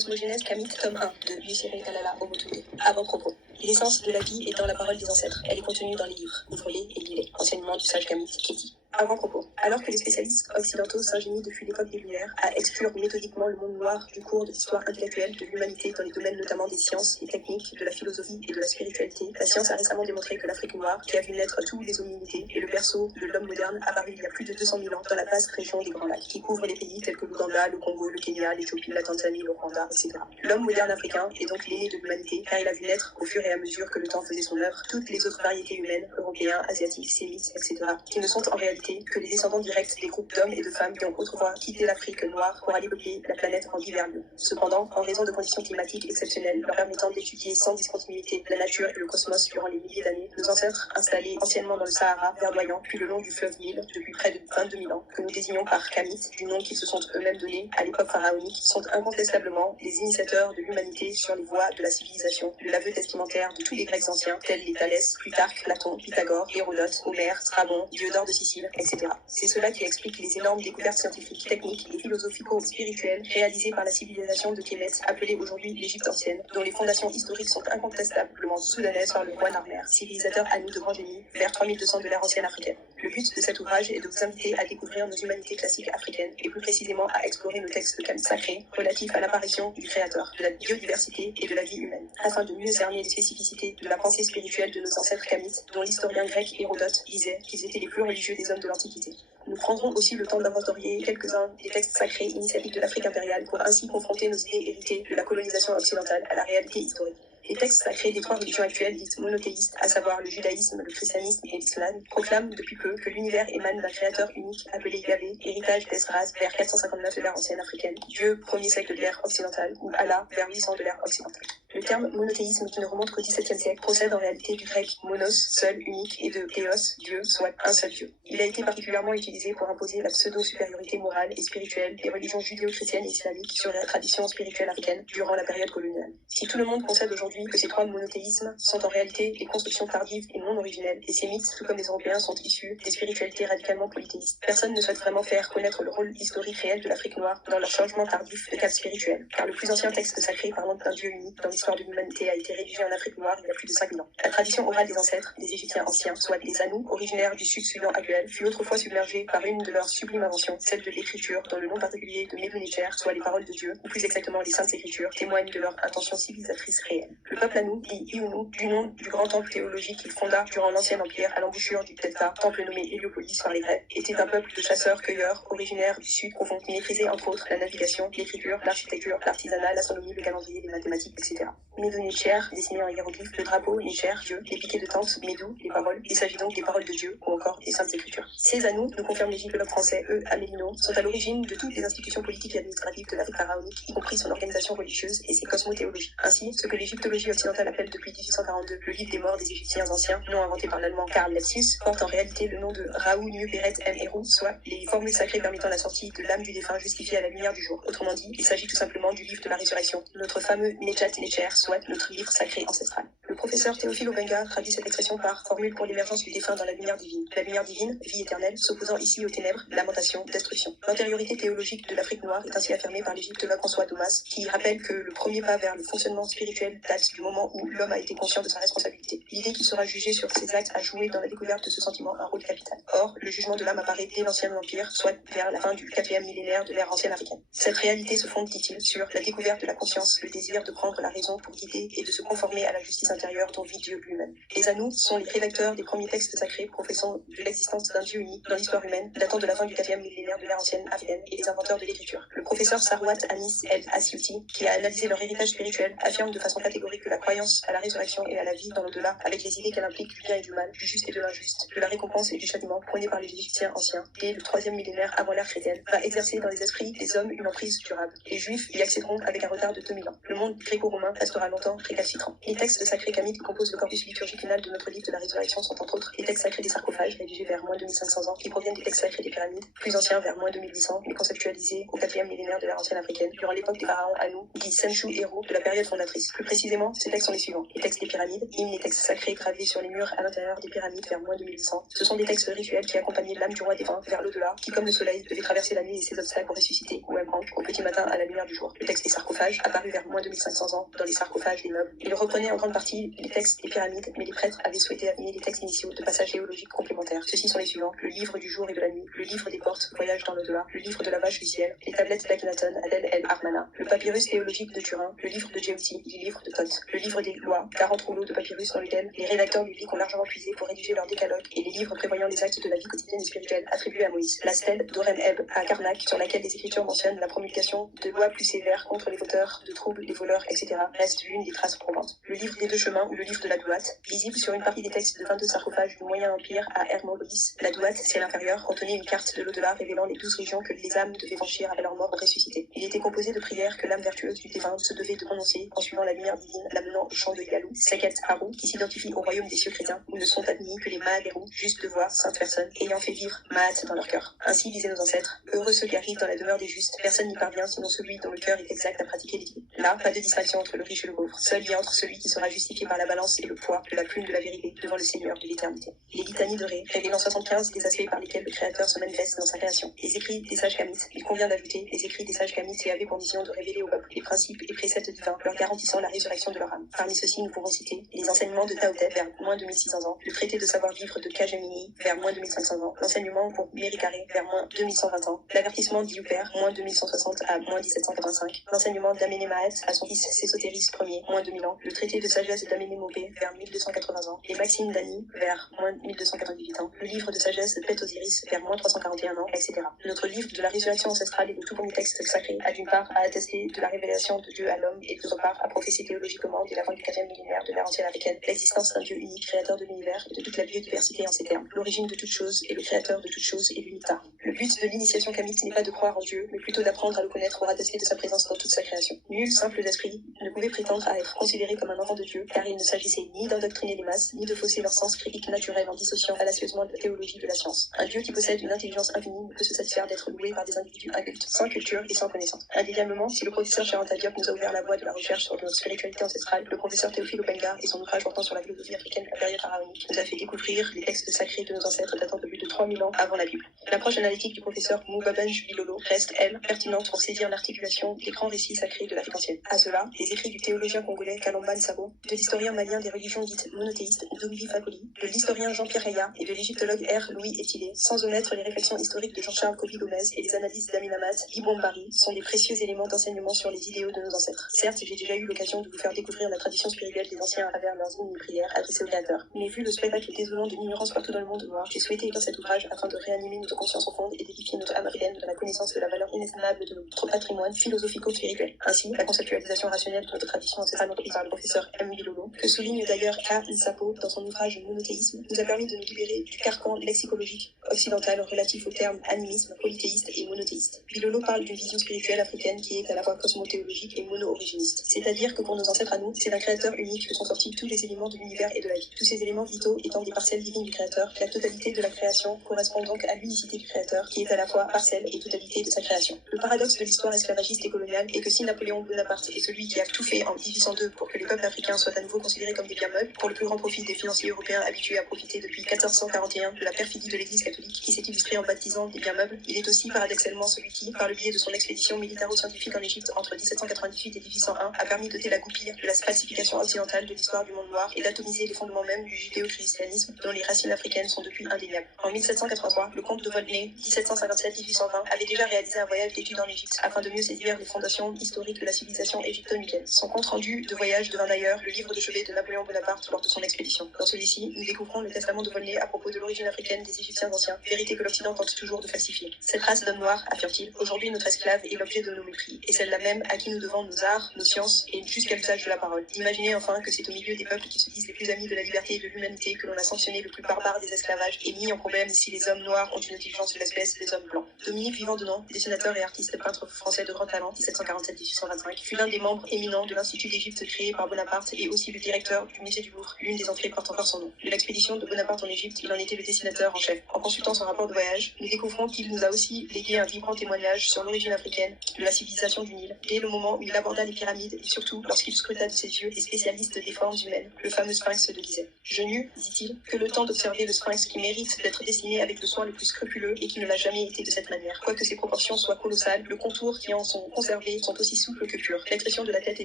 Cosmogénèse Kamit, tome 1, de Lucien Kalala Omotunde. Avant-propos. L'essence de la vie est dans la parole des ancêtres. Elle est contenue dans les livres. Ouvrez-les et lisez. Enseignement du sage Kamit, Kitty. Avant-propos. Alors que les spécialistes occidentaux s'ingénient depuis l'époque des Lumières à exclure méthodiquement le monde noir du cours de l'histoire intellectuelle de l'humanité dans les domaines notamment des sciences, des techniques, de la philosophie et de la spiritualité, la science a récemment démontré que l'Afrique noire, qui a vu naître tous les hominités, est le berceau de l'homme moderne apparu il y a plus de 200 000 ans dans la vaste région des Grands Lacs, qui couvre les pays tels que l'Ouganda, le Congo, le Kenya, l'Éthiopie, la Tanzanie, le Rwanda, etc. L'homme moderne africain est donc l'aîné de l'humanité, car il a vu naître, au fur et à mesure que le temps faisait son œuvre, toutes les autres variétés humaines, européens, asiatiques, sémites, etc., qui ne sont en réalité que les descendants directs des groupes d'hommes et de femmes qui ont autrefois quitté l'Afrique noire pour aller peupler la planète en divers lieux. Cependant, en raison de conditions climatiques exceptionnelles leur permettant d'étudier sans discontinuité la nature et le cosmos durant les milliers d'années, nos ancêtres installés anciennement dans le Sahara, verdoyant, puis le long du fleuve Nil, depuis près de 22 000 ans, que nous désignons par Kamit, du nom qu'ils se sont eux-mêmes donnés à l'époque pharaonique, sont incontestablement les initiateurs de l'humanité sur les voies de la civilisation, le l'aveu testamentaire de tous les Grecs anciens, tels les Thalès, Plutarque, Platon, Pythagore, Hérodote, Homère, Strabon, Diodore de Sicile, etc. C'est cela qui explique les énormes découvertes scientifiques, techniques et philosophico-spirituelles réalisées par la civilisation de Kémet, appelée aujourd'hui l'Égypte ancienne, dont les fondations historiques sont incontestablement soudanaises par le roi Narmer, civilisateur à nous de grand génie, vers 3200 de l'ère ancienne africaine. Le but de cet ouvrage est de vous inviter à découvrir nos humanités classiques africaines, et plus précisément à explorer nos textes sacrés relatifs à l'apparition du Créateur, de la biodiversité et de la vie humaine, afin de mieux cerner les spécificités de la pensée spirituelle de nos ancêtres kamites, dont l'historien grec Hérodote disait qu'ils étaient les plus religieux des hommes de l'Antiquité. Nous prendrons aussi le temps d'inventorier quelques-uns des textes sacrés initiatiques de l'Afrique impériale pour ainsi confronter nos idées héritées de la colonisation occidentale à la réalité historique. Les textes sacrés des trois religions actuelles dites monothéistes, à savoir le judaïsme, le christianisme et l'islam, proclament depuis peu que l'univers émane d'un créateur unique appelé Yahvé, héritage d'Esdras vers 459 de l'ère ancienne africaine, Dieu, premier siècle de l'ère occidentale, ou Allah vers 800 de l'ère occidentale. Le terme monothéisme, qui ne remonte qu'au XVIIe siècle, procède en réalité du grec monos, seul, unique, et de théos, Dieu, soit un seul Dieu. Il a été particulièrement utilisé pour imposer la pseudo-supériorité morale et spirituelle des religions judéo-chrétiennes et islamiques sur la tradition spirituelle africaine durant la période coloniale. Si tout le monde concède aujourd'hui que ces trois monothéismes sont en réalité des constructions tardives et non originelles, et ces mythes, tout comme les Européens, sont issus des spiritualités radicalement polythéistes, personne ne souhaite vraiment faire connaître le rôle historique réel de l'Afrique noire dans leur changement tardif de cap spirituel, car le plus ancien texte sacré parlant d'un Dieu unique dans l'histoire de l'humanité a été rédigé en Afrique noire il y a plus de 5000 ans. La tradition orale des ancêtres, des Égyptiens anciens, soit les Anou, originaires du Sud-Soudan actuel, fut autrefois submergée par une de leurs sublimes inventions, celle de l'écriture, dont le nom particulier de Médonécher, soit les paroles de Dieu, ou plus exactement les Saintes Écritures, témoignent de leur intention civilisatrice réelle. Le peuple Anou, dit Iounou, du nom du grand temple théologique qu'il fonda durant l'Ancien Empire à l'embouchure du Delta, temple nommé Héliopolis par les Grecs, était un peuple de chasseurs-cueilleurs, originaires du Sud profond, qui maîtrisait entre autres la navigation, l'écriture, l'architecture, l'artisanat, l'astronomie, le calendrier, les mathématiques, etc. Médonécher, dessiné en hiéroglyphes, le drapeau, Nécher, Dieu, les piquets de tente, Médou, les paroles. Il s'agit donc des paroles de Dieu, ou encore des Saintes Écritures. Ces Anou, nous confirment les gynécologues français, Amélino, sont à l'origine de toutes les institutions politiques et administratives de l'Afrique pharaonique, y compris son organisation religieuse et ses cosmothéologies. Ainsi, ce que l'égyptologie occidentale appelle depuis 1842 le livre des morts des Égyptiens anciens, nom inventé par l'allemand Karl Lepsius, porte en réalité le nom de Raoult Nuperet M. Héroux, soit les formules sacrées permettant la sortie de l'âme du défunt justifiée à la lumière du jour. Autrement dit, il s'agit tout simplement du livre de la résurrection, notre fameux Nechat Necher, soit notre livre sacré ancestral. Le professeur Théophile Obenga traduit cette expression par formule pour l'émergence du défunt dans la lumière divine. La lumière divine, vie éternelle, s'opposant ici aux ténèbres, lamentation, destruction. L'antériorité théologique de l'Afrique noire est ainsi affirmée par l'égyptologue François Thomas, qui rappelle que le premier pas vers le fonctionnement spirituel date du moment où l'homme a été conscient de sa responsabilité. L'idée qu'il sera jugé sur ses actes a joué dans la découverte de ce sentiment un rôle capital. Or, le jugement de l'âme apparaît dès l'Ancien Empire, soit vers la fin du 4e millénaire de l'ère ancienne africaine. Cette réalité se fonde, dit-il, sur la découverte de la conscience, le désir de prendre la raison pour guider et de se conformer à la justice intérieure dont vit Dieu lui-même. Les Anou sont les rédacteurs des premiers textes sacrés professant de l'existence d'un Dieu unique dans l'histoire humaine, datant de la fin du 4e millénaire de l'ère ancienne africaine, et les inventeurs de l'écriture. Le professeur Sarwat Anis El Asyouti, qui a analysé leur héritage spirituel, affirme de façon catégorique que la croyance à la résurrection et à la vie dans l'au-delà, avec les idées qu'elle implique du bien et du mal, du juste et de l'injuste, de la récompense et du châtiment prônés par les Égyptiens anciens, dès le 3e millénaire avant l'ère chrétienne, va exercer dans les esprits des hommes une emprise durable. Les Juifs y accéderont avec un retard de 2000 ans. Le monde gréco-romain restera longtemps récalcitrant. Les textes sacrés kamites qui composent le corpus liturgique final de notre livre de la résurrection sont entre autres les textes sacrés des sarcophages, rédigés vers moins 2500 ans, qui proviennent des textes sacrés des pyramides, plus anciens vers moins 2800, mais conceptualisés au 4e millénaire de l'ère ancienne africaine, durant l'époque des pharaons Anou, dits Senchou héros de la période fondatrice. Plus précisément, ces textes sont les suivants. Les textes des pyramides, hymnes et textes sacrés gravés sur les murs à l'intérieur des pyramides vers moins 2800. Ce sont des textes rituels qui accompagnaient l'âme du roi défunt vers l'au-delà, qui comme le soleil devait traverser la nuit et ses obstacles pour ressusciter, ou même au petit matin à la lumière du jour. Le texte des sarcophages, apparu vers moins 2500 ans dans les sarcophages des meubles, il reprenait en grande partie les textes des pyramides, mais les prêtres avaient souhaité affiner les textes initiaux de passages géologiques complémentaires. Ceux-ci sont les suivants: le livre du jour et de la nuit, le livre des portes, voyage dans l'au-delà, le livre de la vache du ciel, les tablettes d'Akhenaton, Adel El Armana, le papyrus théologique de Turin, le livre de Djeuti, le livre de Thoth, le livre des lois, 40 rouleaux de papyrus dans lesquels les rédacteurs bibliques ont largement puisé pour rédiger leur décalogue, et les livres prévoyant les actes de la vie quotidienne et spirituelle attribués à Moïse. La stèle d'Orem Eb à Karnak, sur laquelle les écritures mentionnent la promulgation de lois plus sévères contre les fauteurs de troubles, les voleurs, etc., reste l'une des traces probantes. Le livre des deux chemins ou le livre de la Douate, visible sur une partie des textes de 22 sarcophages du Moyen Empire à Hermopolis. La Douate, ciel inférieur, contenait une carte de l'au-delà révélant les 12 régions que les âmes devaient franchir après leur mort ou ressusciter. Il était composé de prières que l'âme vertueuse du défunt se devait de prononcer en suivant la lumière divine l'amenant au champ de Yalou, Seket Haru, qui s'identifie au royaume des cieux chrétiens, où ne sont admis que les Mahaberou, justes de voix, saintes personnes, ayant fait vivre Mahat dans leur cœur. Ainsi disaient nos ancêtres: heureux ceux qui arrivent dans la demeure des justes, personne n'y parvient sinon celui dont le cœur est exact à pratiquer les dits. Là, pas de distinction entre le riche et le pauvre. Seul y entre celui qui sera justifié par la balance et le poids de la plume de la vérité devant le Seigneur de l'éternité. Les litanies de Ré, révélant 75 des aspects par lesquels le Créateur se manifeste dans sa création. Les écrits des sages kamites. Il convient d'ajouter les écrits des sages kamites qui avaient pour mission de révéler au peuple les principes et préceptes divins, leur garantissant la résurrection de leur âme. Parmi ceux-ci, nous pouvons citer les enseignements de Taotet vers moins de 1600 ans, le traité de savoir-vivre de Kajamini vers moins de 1500 ans, l'enseignement pour Méricaré vers moins 2120 ans, l'avertissement d'Iuper moins 2160 à moins 1785, l'enseignement d'Amenemhat à son fils Sesothéris Ier moins 2000 ans, le traité de sagesse d'Amenemopé vers 1280 ans, les maximes d'Ani vers moins 1288 ans, le livre de sagesse de Pet Osiris vers moins 341 ans, etc. Notre livre de la résurrection ancestrale et de tout premier texte sacré a d'une part à attester de la révélation de Dieu à l'homme et d'autre part à professer théologiquement dès la fin du 4e millénaire de l'ère ancienne africaine l'existence d'un Dieu unique, créateur de l'univers et de toute la biodiversité en ces termes, l'origine de toute chose et le créateur de toute chose et l'unita. Le but de l'initiation kamite n'est pas de croire en Dieu, mais plutôt d'apprendre à le connaître pour attester de sa présence dans toute sa création. Nul simple d'esprit ne pouvait prétendre à être considéré comme un enfant de Dieu, car il ne s'agissait ni d'endoctriner les masses, ni de fausser leur sens critique naturel en dissociant fallacieusement la théologie de la science. Un Dieu qui possède une intelligence infinie ne peut se satisfaire d'être loué par des individus incultes, sans culture et sans connaissance. Indéniablement, si le professeur Charanta Diop nous a ouvert la voie de la recherche sur notre spiritualité ancestrale, le professeur Théophile Openga et son ouvrage portant sur la philosophie africaine de la période pharaonique nous a fait découvrir les textes sacrés de nos ancêtres datant de plus de 3000 ans avant la Bible. L'approche analytique du professeur Moubabenj Bilolo reste, elle, pertinente pour saisir l'articulation des grands récits sacrés de l'Afrique ancienne. À cela, les écrits du théologien congolais Kalomba Nsabo, de l'historien malien des religions dites monothéistes Dougli Fakoli, de l'historien Jean-Pierre Heya et de l'égyptologue R. Louis Etilé, sans omettre les réflexions historiques de Jean-Charles Kobi-Gomez et les analyses d'Amin Amat, Ibombari, sont des précieux éléments d'enseignement sur les idéaux de nos ancêtres. Certes, j'ai déjà eu l'occasion de vous faire découvrir la tradition spirituelle des anciens à travers leurs hymnes et prières adressées au Créateur. Mais vu le spectacle désolant de l'ignorance partout dans le monde noir, j'ai souhaité écrire cet ouvrage afin de réanimer notre conscience profonde et d'édifier notre âme africaine de la connaissance de la valeur inestimable de notre patrimoine philosophico-spirituel. Ainsi, la conceptualisation rationnelle de notre tradition ancestrale entreprise par le professeur M. Bilolo, que souligne d'ailleurs K. Nsapo dans son ouvrage Monothéisme, nous a permis de nous libérer du carcan lexicologique occidental relatif aux termes animisme, polythéiste et monothéiste. Bilolo parle d'une vision spirituelle africaine qui est à la fois cosmothéologique et mono-originiste. C'est-à-dire que pour nos ancêtres à nous, c'est d'un créateur unique que sont sortis tous les éléments de l'univers et de la vie. Tous ces éléments vitaux étant des parcelles divines du créateur, la totalité de la création correspond donc à l'unicité du créateur qui est à la fois parcelle et totalité de sa création. Le paradoxe de l'histoire esclavagiste et coloniale est que si Napoléon Bonaparte est celui qui a tout fait en 1802 pour que les peuples africains soient à nouveau considérés comme des biens meubles, pour le plus grand profit des financiers européens habitués à profiter depuis 1441 de la perfidie de l'église catholique qui s'est illustrée en baptisant des biens meubles, il est aussi paradoxalement celui qui, par le biais de son expédition militaro-scientifique en Égypte entre 1798 et 1801, a permis d'ôter la goupille de la falsification occidentale de l'histoire du monde noir et d'atomiser les fondements même du judéo-christianisme dont les racines africaines sont depuis indéniables. En 1783, le comte de Volney, 1757-1820, avait déjà réalisé un voyage d'études en Égypte afin de mieux saisir les fondations historiques de la civilisation égypto-nubienne. Son compte rendu de voyage devint d'ailleurs le livre de chevet de Napoléon Bonaparte lors de son expédition. Dans celui-ci, nous découvrons le testament de Volney à propos de l'origine africaine des Égyptiens anciens, vérité que l'Occident tente toujours de falsifier. Cette race d'hommes noirs, affirme-t-il, aujourd'hui notre esclave est l'objet de nos mépris, et celle-là même à qui nous devons nos arts, nos sciences et jusqu'à l'usage de la parole. Imaginez enfin que c'est au milieu des peuples qui se disent les plus amis de la liberté et de l'humanité que l'on a sanctionné le plus barbare des esclavages et mis en problème si les hommes noirs ont une intelligence de l'espèce des hommes blancs. Dominique Vivant-Denon, dessinateur et artiste peintre français de grand talent, 1747-1825, fut l'un des membres éminents président de l'Institut d'Égypte créé par Bonaparte et aussi le directeur du musée du Louvre. L'une des entrées porte encore son nom. De l'expédition de Bonaparte en Égypte, il en était le dessinateur en chef. En consultant son rapport de voyage, nous découvrons qu'il nous a aussi légué un vibrant témoignage sur l'origine africaine de la civilisation du Nil, dès le moment où il aborda les pyramides et surtout lorsqu'il scruta de ses yeux les spécialistes des formes humaines, le fameux sphinx de Gizeh. Je n'eus, dit-il, que le temps d'observer le sphinx qui mérite d'être dessiné avec le soin le plus scrupuleux et qui ne l'a jamais été de cette manière. Quoique ses proportions soient colossales, le contour qui en sont conservés sont aussi souples que purs. L'expression de la tête est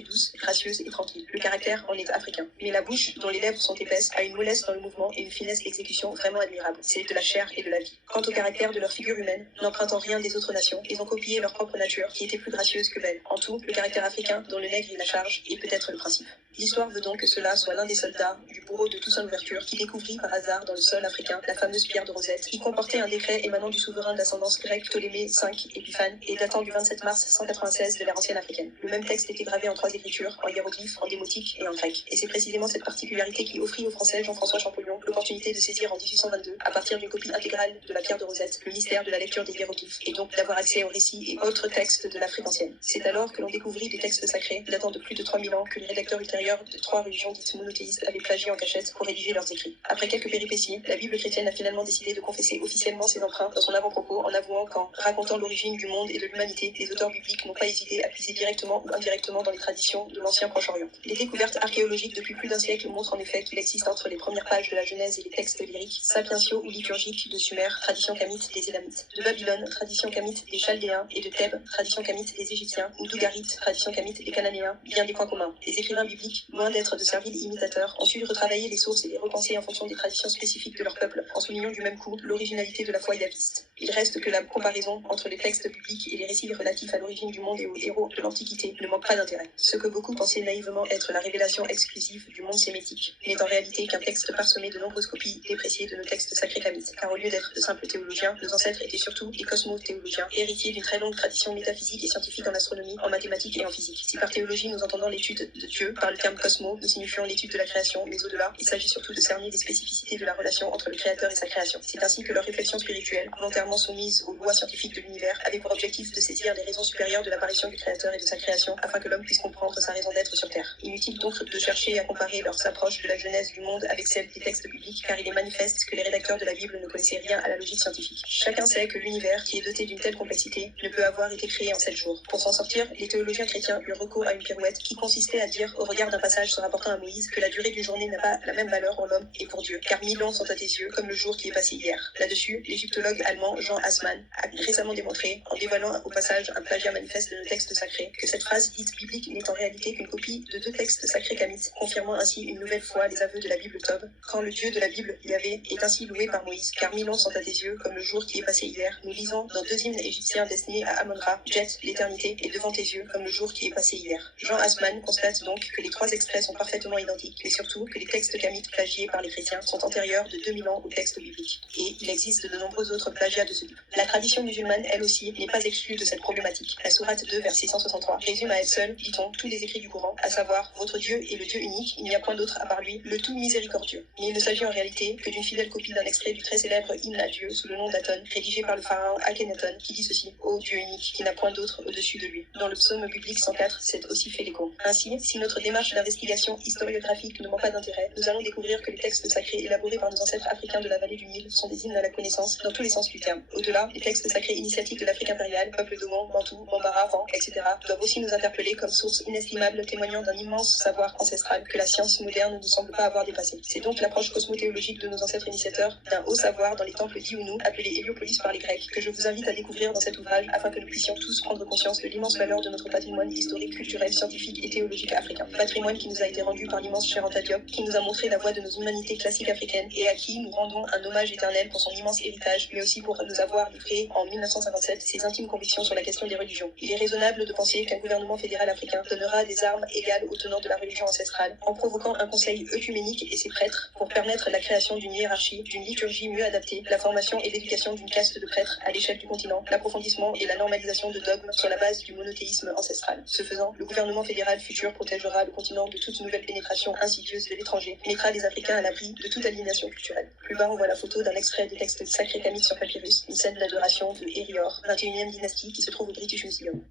douce, gracieuse et tranquille. Le caractère en est africain. Mais la bouche, dont les lèvres sont épaisses, a une mollesse dans le mouvement et une finesse d'exécution vraiment admirable. C'est de la chair et de la vie. Quant au caractère de leur figure humaine, n'empruntant rien des autres nations, ils ont copié leur propre nature, qui était plus gracieuse que belle. En tout, le caractère africain, dont le nègre est la charge, est peut-être le principe. L'histoire veut donc que cela soit l'un des soldats du bourreau de Toussaint Louverture qui découvrit par hasard dans le sol africain la fameuse pierre de Rosette, qui comportait un décret émanant du souverain d'ascendance grecque Ptolémée V Épiphane et datant du 27 mars 196 de l'ère ancienne africaine. Le même texte était gravé en 3 écritures, en hiéroglyphes, en démotique et en grec. Et c'est précisément cette particularité qui offrit au Français Jean-François Champollion l'opportunité de saisir en 1822, à partir d'une copie intégrale de la pierre de Rosette, le mystère de la lecture des hiéroglyphes, et donc d'avoir accès aux récits et autres textes de l'Afrique ancienne. C'est alors que l'on découvrit des textes sacrés, datant de plus de 3000 ans, que les rédacteurs ultérieurs de 3 religions dites monothéistes avaient plagié en cachette pour rédiger leurs écrits. Après quelques péripéties, la Bible chrétienne a finalement décidé de confesser officiellement ses emprunts dans son avant-propos en avouant qu'en racontant l'origine du monde et de l'humanité, les auteurs bibliques n'ont pas hésité à puiser directement ou indirectement dans les traditions de l'ancien Proche-Orient. Les découvertes archéologiques depuis plus d'un siècle montrent en effet qu'il existe entre les premières pages de la Genèse et les textes lyriques, sapientiaux ou liturgiques de Sumer, tradition kamite des Élamites, de Babylone, tradition kamite des Chaldéens, et de Thèbes, tradition kamite des Égyptiens, ou d'Ougarit, tradition kamite des Cananéens, bien des points communs. Les écrivains bibliques, loin d'être de serviles imitateurs, ont su retravailler les sources et les repenser en fonction des traditions spécifiques de leur peuple, en soulignant du même coup l'originalité de la foi yaviste. Il reste que la comparaison entre les textes bibliques et les récits relatifs à l'origine du monde et aux héros de l'Antiquité ne manque pas d'intérêt. Ce que beaucoup pensaient naïvement être la révélation exclusive du monde sémitique n'est en réalité qu'un texte parsemé de nombreuses copies dépréciées de nos textes sacrés kamites, car au lieu d'être de simples théologiens, nos ancêtres étaient surtout des cosmothéologiens, héritiers d'une très longue tradition métaphysique et scientifique en astronomie, en mathématiques et en physique. Si par théologie nous entendons l'étude de Dieu, par le terme cosmo, nous signifions l'étude de la création, mais au-delà, il s'agit surtout de cerner des spécificités de la relation entre le Créateur et sa création. C'est ainsi que leur réflexion spirituelle, volontairement soumise aux lois scientifiques de l'univers, avait pour objectif de saisir les raisons supérieures de l'apparition du Créateur et de sa création, afin que l'homme puisse comprendre sa raison d'être sur Terre. Inutile donc de chercher à comparer leurs approches de la genèse du monde avec celle des textes bibliques, car il est manifeste que les rédacteurs de la Bible ne connaissaient rien à la logique scientifique. Chacun sait que l'univers, qui est doté d'une telle complexité, ne peut avoir été créé en 7 jours. Pour s'en sortir, les théologiens chrétiens eurent recours à une pirouette qui consistait à dire, au regard d'un passage se rapportant à Moïse, que la durée d'une journée n'a pas la même valeur pour l'homme et pour Dieu, car 1000 ans sont à tes yeux comme le jour qui est passé hier. Là-dessus, l'égyptologue allemand Jean Assmann a récemment démontré, en dévoilant au passage un plagiat manifeste de nos textes sacrés, que cette phrase dite biblique n'est en réalité qu'une copie de 2 textes sacrés kamites, confirmant ainsi une nouvelle fois les aveux de la Bible Tob, quand le Dieu de la Bible, Yahvé, est ainsi loué par Moïse, car 1000 ans sont à tes yeux comme le jour qui est passé hier. Nous lisons dans 2 hymnes égyptiens destinés à Amon-Ra, Jet, l'éternité, est devant tes yeux comme le jour qui est passé hier. Jean Assmann constate donc que les 3 extraits sont parfaitement identiques, mais surtout que les textes kamites plagiés par les chrétiens sont antérieurs de 2000 ans aux textes bibliques. Et il existe de nombreux autres plagiats de ce type. La tradition musulmane, elle aussi, n'est pas exclue de cette problématique. La sourate 2, verset 163, résume à elle seule, dit-on, tous les écrits du Coran, à savoir, votre Dieu est le Dieu unique, il n'y a point d'autre à part lui, le tout miséricordieux. Mais il ne s'agit en réalité que d'une fidèle copie d'un extrait du très célèbre hymne à Dieu sous le nom d'Aton, rédigé par le pharaon Akhenaton, qui dit ceci, ô Dieu unique, qui n'a point d'autre au-dessus de lui. Dans le psaume biblique 104, c'est aussi fait l'écho. Ainsi, si notre démarche d'investigation historiographique ne manque pas d'intérêt, nous allons découvrir que les textes sacrés élaborés par nos ancêtres africains de la vallée du Nil sont des hymnes à la connaissance dans tous les sens du terme. Au-delà, les textes sacrés initiatiques de l'Afrique impériale, peuple Dogon, Bantou, Bambara, Van, etc., doivent aussi nous interpeller comme source inestimable témoignant d'un immense savoir ancestral que la science moderne ne semble pas avoir dépassé. C'est donc l'approche cosmothéologique de nos ancêtres initiateurs d'un haut savoir dans les temples d'Iounu, appelés Héliopolis par les Grecs, que je vous invite à découvrir dans cet ouvrage afin que nous puissions tous prendre conscience de l'immense valeur de notre patrimoine historique, culturel, scientifique et théologique africain. Patrimoine qui nous a été rendu par l'immense Cheikh Anta Diop, qui nous a montré la voie de nos humanités classiques africaines et à qui nous rendons un hommage éternel pour son immense héritage, mais aussi pour nous avoir livré en 1957 ses intimes convictions sur la question des religions. Il est raisonnable de penser qu'un gouvernement fédéral africain donnera des armes égales aux tenants de la religion ancestrale, en provoquant un conseil œcuménique et ses prêtres pour permettre la création d'une hiérarchie, d'une liturgie mieux adaptée, la formation et l'éducation d'une caste de prêtres à l'échelle du continent, l'approfondissement et la normalisation de dogmes sur la base du monothéisme ancestral. Ce faisant, le gouvernement fédéral futur protégera le continent de toute nouvelle pénétration insidieuse de l'étranger, mettra les Africains à l'abri de toute aliénation culturelle. Plus bas, on voit la photo d'un extrait des textes sacrés kamites sur papyrus, une scène d'adoration de Hérior, 21e dynastie qui se trouve au British Museum.